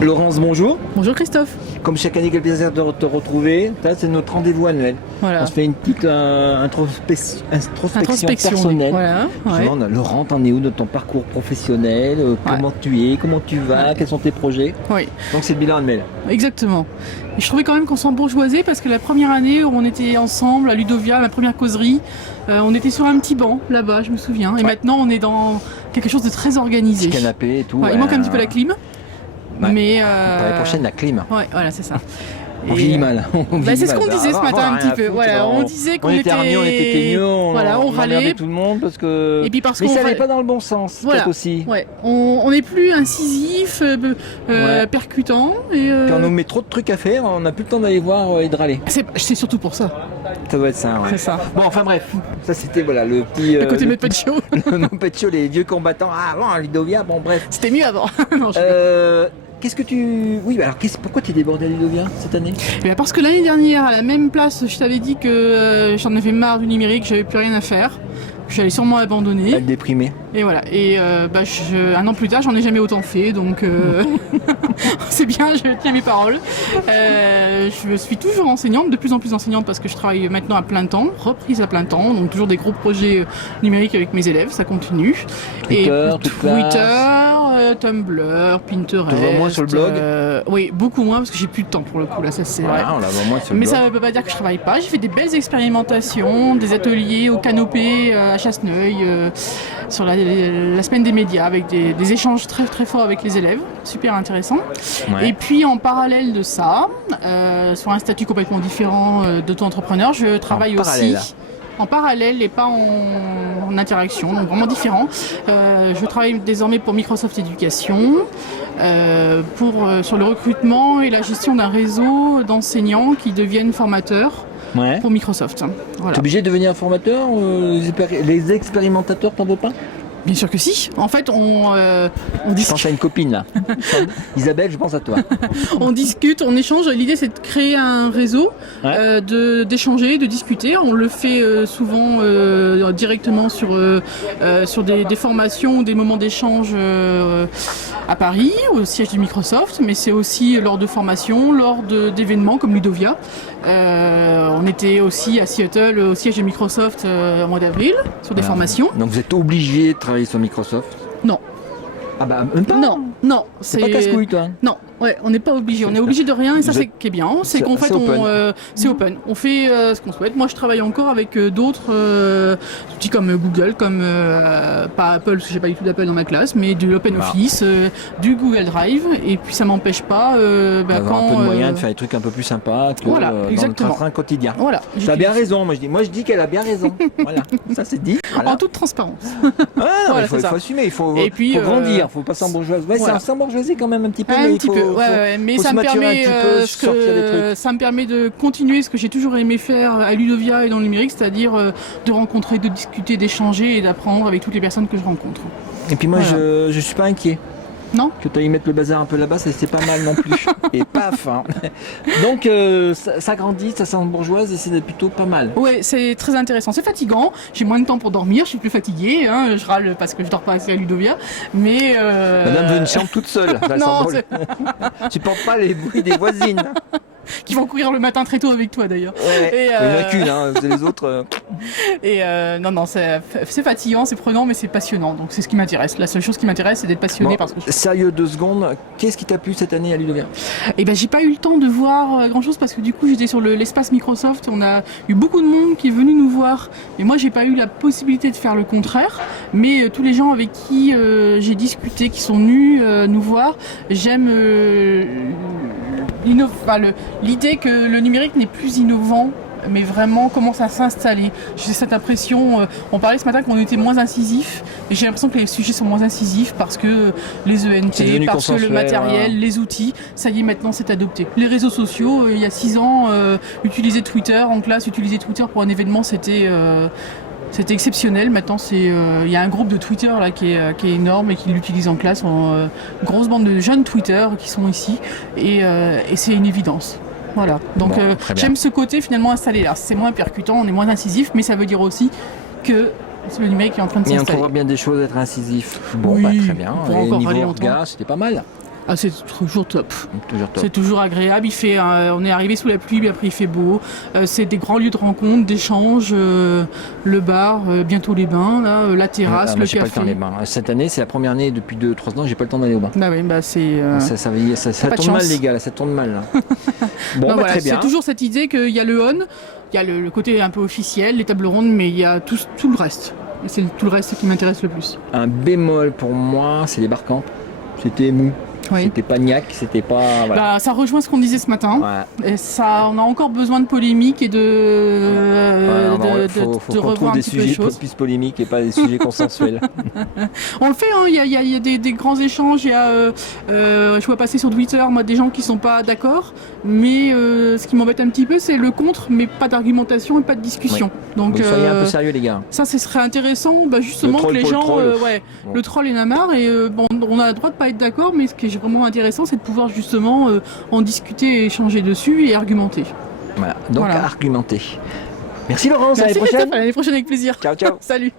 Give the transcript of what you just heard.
Laurence, bonjour. Bonjour Christophe. Comme chaque année, quel plaisir de te retrouver. Ça, c'est notre rendez-vous annuel. Voilà. On se fait une petite introspection personnelle. Voilà. Justement, Laurent, t'en es où de ton parcours professionnel? Comment tu es? Comment tu vas? Quels sont tes projets? Oui. Donc c'est le bilan annuel. Exactement. Et je trouvais quand même qu'on s'embourgeoisait parce que la première année où on était ensemble à Ludovia, ma première causerie, on était sur un petit banc là-bas, je me souviens. Et maintenant, on est dans quelque chose de très organisé. Petit canapé et tout. Il manque un petit peu la clim. Ouais. Mais pour l'année prochaine, la clim. Ouais, voilà, c'est ça. On vieillit mal. C'est ce qu'on disait ce matin un petit peu. Voilà, on disait qu'on était hargneux, on était teigneux, voilà, on râlait tout le monde parce que. Et puis parce mais qu'on ça n'allait pas dans le bon sens. Voilà. Aussi. Ouais. On n'est plus incisif, percutant. Et Quand on nous met trop de trucs à faire, on n'a plus le temps d'aller voir et de râler. C'est surtout pour ça. Ça doit être ça. Ouais. C'est ça. Bon, enfin bref, ça c'était voilà le petit. À côté de notre Petcho. Nos Petcho, les vieux combattants. Ah bon, Ludovia, bon bref. C'était mieux avant. Non, Qu'est-ce que tu... Oui, alors pourquoi tu es débordé à Ludovia cette année? Parce que l'année dernière, à la même place, je t'avais dit que j'en avais marre du numérique, j'avais plus rien à faire. J'allais sûrement abandonner. Elle déprimée. Et voilà. Et un an plus tard, j'en ai jamais autant fait, donc c'est bien, je tiens mes paroles. Je suis toujours enseignante, de plus en plus enseignante parce que je travaille maintenant à plein temps, reprise à plein temps, donc toujours des gros projets numériques avec mes élèves, ça continue. Twitter, Tumblr, Pinterest. Tu vas moins sur le blog? Oui, beaucoup moins parce que j'ai plus de temps pour le coup, là, ça c'est vrai. On la voit moins sur le Mais blog. ça ne veut pas dire que je travaille pas. J'ai fait des belles expérimentations, des ateliers au Canopé à Chasseneuil, sur la semaine des médias, avec des échanges très très forts avec les élèves, super intéressant. Ouais. Et puis en parallèle de ça, sur un statut complètement différent d'auto-entrepreneur, je travaille aussi. En parallèle et pas en interaction, donc vraiment différent. Je travaille désormais pour Microsoft Éducation, sur le recrutement et la gestion d'un réseau d'enseignants qui deviennent formateurs pour Microsoft. Voilà. Tu es obligé de devenir formateur? Les expérimentateurs, t'en veux pas? Bien sûr que si. En fait, on Je pense à une copine là. Isabelle, je pense à toi. On discute, on échange. L'idée, c'est de créer un réseau, d'échanger, de discuter. On le fait souvent directement sur des formations ou des moments d'échange à Paris, au siège de Microsoft, mais c'est aussi lors de formations, lors d'événements comme Ludovia. On était aussi à Seattle, au siège de Microsoft au mois d'avril, sur des formations. Donc vous êtes obligé de travailler sur Microsoft? Non. Ah bah même pas? Non. C'est pas casse-couille toi? Non, on n'est pas obligé. On est obligé de rien et ça c'est qui est bien. C'est qu'en fait c'est open. On fait ce qu'on souhaite. Moi je travaille encore avec d'autres outils comme Google, comme pas Apple parce que j'ai pas du tout d'Apple dans ma classe, mais de l'OpenOffice, du Google Drive. Et puis ça m'empêche pas d'avoir un peu de moyens de faire des trucs un peu plus sympas que dans le train quotidien. Voilà. Tu as bien raison. Moi je dis qu'elle a bien raison. Voilà. Ça c'est dit. Voilà. En toute transparence. Il faut assumer. Il faut grandir. Faut pas s'embourgeoiser. Ouais, c'est un s'embourgeoiser quand même un petit peu. Mais ça me permet de continuer ce que j'ai toujours aimé faire à Ludovia et dans le numérique, c'est-à-dire de rencontrer, de discuter, d'échanger et d'apprendre avec toutes les personnes que je rencontre. Et puis moi, je suis pas inquiet. Non. Que tu ailles mettre le bazar un peu là-bas, c'est pas mal non plus. Et paf hein. Donc ça grandit, ça s'embourgeoise et c'est plutôt pas mal. Ouais, c'est très intéressant. C'est fatigant. J'ai moins de temps pour dormir, je suis plus fatiguée. Je râle parce que je dors pas assez à Ludovia. Mais Madame veut une chambre toute seule. Non, tu portes pas les bruits des voisines. Qui vont courir le matin très tôt avec toi d'ailleurs. Ouais, il n'y en a qu'une, les autres. Non, c'est fatigant, c'est prenant, mais c'est passionnant. Donc c'est ce qui m'intéresse. La seule chose qui m'intéresse, c'est d'être passionné par ce que je fais. Sérieux 2 secondes, qu'est-ce qui t'a plu cette année à Ludovia? J'ai pas eu le temps de voir grand chose parce que du coup j'étais sur l'espace Microsoft. On a eu beaucoup de monde qui est venu nous voir. Et moi j'ai pas eu la possibilité de faire le contraire. Mais tous les gens avec qui j'ai discuté, qui sont venus nous voir, j'aime l'idée que le numérique n'est plus innovant, mais vraiment commence à s'installer. J'ai cette impression, on parlait ce matin qu'on était moins incisif, et j'ai l'impression que les sujets sont moins incisifs parce que les ENT, parce que le matériel, les outils, ça y est, maintenant c'est adopté. Les réseaux sociaux, il y a 6 ans, utiliser Twitter en classe, utiliser Twitter pour un événement, c'était exceptionnel. Maintenant, il y a un groupe de Twitter là qui est énorme et qui l'utilise en classe. Une grosse bande de jeunes Twitter qui sont ici et c'est une évidence. Voilà. Donc j'aime ce côté finalement installé là. C'est moins percutant, on est moins incisif, mais ça veut dire aussi que le numérique est en train de s'installer. Et on trouvera bien des choses à être incisif. Bon, oui, très bien. Et niveau regard, c'était pas mal. Ah, c'est toujours top. Toujours top. C'est toujours agréable. On est arrivé sous la pluie, mais après il fait beau. C'est des grands lieux de rencontre, d'échange. Le bar, bientôt les bains, là, la terrasse, Moi, le j'ai pas le temps café. des bains. Cette année, c'est la première année depuis 2-3 ans, j'ai pas le temps d'aller au bain. Bah oui, bah c'est. Ça pas de tourne mal, chance. les gars, là, ça tourne mal. Là. Bon, Non, voilà, très bien. c'est toujours cette idée qu'il y a le on, il y a le côté un peu officiel, les tables rondes, mais il y a tout le reste. Et c'est tout le reste qui m'intéresse le plus. Un bémol pour moi, c'est les bar camps. C'était mou. Oui. C'était pas niaque, c'était pas. Voilà. Bah, ça rejoint ce qu'on disait ce matin. Ouais. Et ça, on a encore besoin de polémique et Faut de qu'on revoir trouve un des petit peu les sujets choses. plus polémiques et pas des sujets consensuels. On le fait, hein, il y a des grands échanges. Je vois passer sur Twitter moi, des gens qui sont pas d'accord, mais ce qui m'embête un petit peu, c'est le contre, mais pas d'argumentation et pas de discussion. Donc, soyez un peu sérieux, les gars. ça, ce serait intéressant, justement, Le troll que les pour le gens, troll. Bon. le troll et la marre, et on a le droit de pas être d'accord, mais ce qui est vraiment intéressant, c'est de pouvoir justement en discuter et échanger dessus et argumenter. Voilà. Donc, Voilà. argumenter. Merci Laurence, à l'année Merci prochaine. Christophe, à l'année prochaine avec plaisir. Ciao, ciao. Salut.